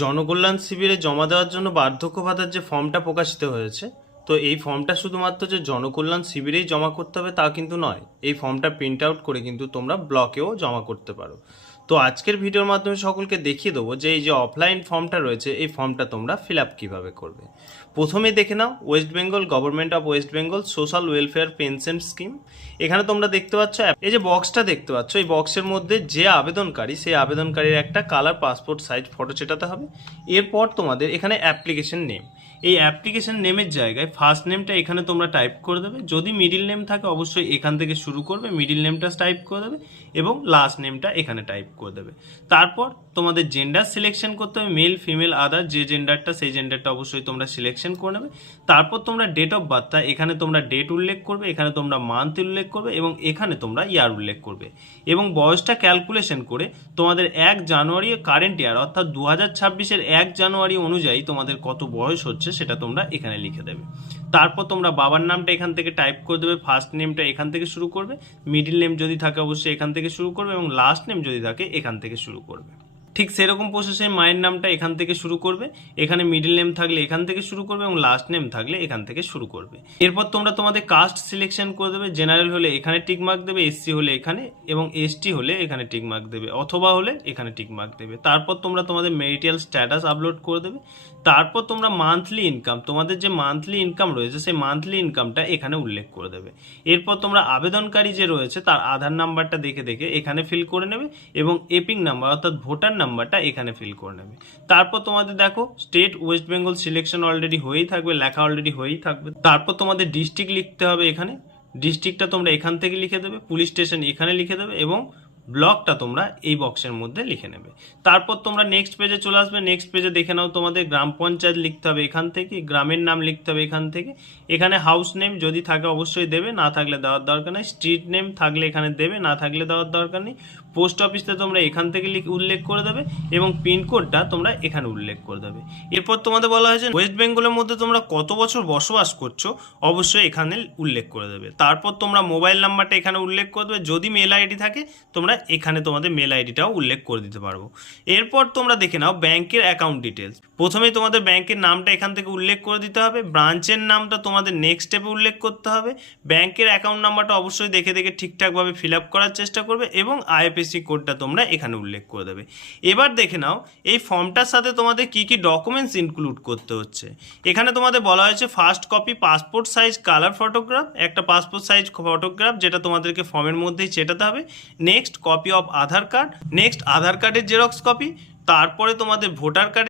জনকল্যাণ শিবিরে জমা দেওয়ার জন্য বার্ধক্য ভাতার যে ফর্মটা প্রকাশিত হয়েছে, তো এই ফর্মটা শুধুমাত্র যে জনকল্যাণ শিবিরেই জমা করতে হবে তা কিন্তু নয়। এই ফর্মটা প্রিন্ট আউট করে কিন্তু তোমরা ব্লকেও জমা করতে পারো। তো আজকের ভিডিওর মাধ্যমে সকলকে দেখিয়ে দেবো যে এই যে অফলাইন ফর্মটা রয়েছে এই ফর্মটা তোমরা ফিল আপ কীভাবে করবে। প্রথমেই দেখে নাও West Bengal government of West Bengal social welfare pension scheme. এখানে তোমরা দেখতে পাচ্ছ এই যে বক্সটা দেখতে পাচ্ছ, এই বক্সের মধ্যে যে আবেদনকারী সেই আবেদনকারীর একটা কালার পাসপোর্ট সাইজ ফটো চেটাতে হবে। এরপর তোমাদের এখানে অ্যাপ্লিকেশন নেম, এই অ্যাপ্লিকেশন নেমের জায়গায় ফার্স্ট নেমটা এখানে তোমরা টাইপ করে দেবে। যদি মিডিল নেম থাকে অবশ্যই এখান থেকে শুরু করবে, মিডিল নেমটা টাইপ করে দেবে এবং লাস্ট নেমটা এখানে টাইপ করে দেবে। তারপর তোমাদের জেন্ডার সিলেকশন করতে হবে, মেল ফিমেল আদার যে জেন্ডারটা সেই জেন্ডারটা অবশ্যই তোমরা সিলেকশন করে নেবে। তারপর তোমরা ডেট অফ বার্থটা এখানে তোমরা ডেট উল্লেখ করবে, এখানে তোমরা মান্থ উল্লেখ করবে এবং এখানে তোমরা ইয়ার উল্লেখ করবে এবং বয়সটা ক্যালকুলেশন করে তোমাদের 1 জানুয়ারি কারেন্ট ইয়ার অর্থাৎ 2026-এর 1 জানুয়ারি অনুযায়ী তোমাদের কত বয়স হচ্ছে সেটা তোমরা এখানে লিখে দেবে। তারপর তোমরা বাবার নামটা এখান থেকে টাইপ করে দেবে, ফার্স্ট নেমটা এখান থেকে শুরু করবে, মিডিল নেম যদি থাকে অবশ্যই এখান থেকে শুরু করবে এবং লাস্ট নেম যদি থাকে এখান থেকে শুরু করবে। ঠিক সেরকম প্রসেসে মায়ের নামটা এখান থেকে শুরু করবে, এখানে মিডিল নেম থাকলে এখান থেকে শুরু করবে এবং লাস্ট নেম থাকলে এখান থেকে শুরু করবে। এরপর তোমরা তোমাদের কাস্ট সিলেকশন করে দেবে, জেনারেল হলে এখানে টিক মার্ক দেবে, এসসি হলে এখানে এবং এসটি হলে এখানে টিক মার্ক দেবে অথবা হলে এখানে টিক মার্ক দেবে। তারপর তোমরা তোমাদের ম্যারিটাল স্ট্যাটাস আপলোড করে দেবে। তারপর তোমরা মান্থলি ইনকাম, তোমাদের যে মান্থলি ইনকাম রয়েছে সেই মান্থলি ইনকামটা এখানে উল্লেখ করে দেবে। এরপর তোমরা আবেদনকারী যে রয়েছে তার আধার নাম্বারটা দেখে দেখে এখানে ফিল করে নেবে এবং এপিং নাম্বার অর্থাৎ ভোটার নাম্বারটা এখানে ফিল করে নেবে। তারপর তোমাদের দেখো state West Bengal selection already হয়েই থাকবে, লেখা অলরেডি হয়েই থাকবে। তারপর তোমাদের ডিস্ট্রিক্ট লিখতে হবে, এখানে ডিস্ট্রিক্টটা তোমরা এখান থেকে লিখে দেবে, পুলিশ স্টেশন এখানে লিখে দেবে এবং ব্লকটা তোমরা এই বক্সের মধ্যে লিখে নেবে। তারপর তোমরা নেক্সট পেজে চলে আসবে। নেক্সট পেজে দেখে নাও তোমাদের গ্রাম পঞ্চায়েত লিখতে হবে এখান থেকে, গ্রামের নাম লিখতে হবে এখান থেকে, এখানে হাউস নেম যদি থাকে অবশ্যই দেবে, না থাকলে দেওয়ার দরকার নেই, স্ট্রিট নেম থাকলে এখানে দেবে, না থাকলে দেওয়ার দরকার নেই, পোস্ট অফিসটা তোমরা এখান থেকে উল্লেখ করে দেবে এবং পিনকোডটা তোমরা এখানে উল্লেখ করে দেবে। এরপর তোমাদের বলা হয়েছে ওয়েস্ট বেঙ্গলের মধ্যে তোমরা কত বছর বসবাস করছো অবশ্যই এখানে উল্লেখ করে দেবে। তারপর তোমরা মোবাইল নাম্বারটা এখানে উল্লেখ করে দেবে, যদি মেল আইডি থাকে তোমরা এখানে তোমাদের মেল আইডিটাও উল্লেখ করে দিতে পারবো। এরপর তোমরা দেখে নাও ব্যাংকের অ্যাকাউন্ট ডিটেলস। প্রথমেই তোমাদের ব্যাংকের নামটা এখান থেকে উল্লেখ করে দিতে হবে, ব্রাঞ্চের নামটা তোমাদের নেক্সট স্টেপে উল্লেখ করতে হবে, ব্যাংকের অ্যাকাউন্ট নাম্বারটা অবশ্যই দেখে দেখে ঠিকঠাকভাবে ফিল আপ করার চেষ্টা করবে এবং আইএফএসসি কোডটা তোমরা এখানে উল্লেখ করে দেবে। এবার দেখে নাও এই ফর্মটার সাথে তোমাদের কি কি ডকুমেন্টস ইনক্লুড করতে হচ্ছে। এখানে তোমাদের বলা হয়েছে first copy passport size colour photograph, একটা পাসপোর্ট সাইজ ফটোগ্রাফ যেটা তোমাদেরকে ফর্মের মধ্যেই চেটাতে হবে, next copy of Aadhaar card, next Aadhaar কার্ডের জেরক্স কপি, তারপরে তোমাদের ভোটার কার্ড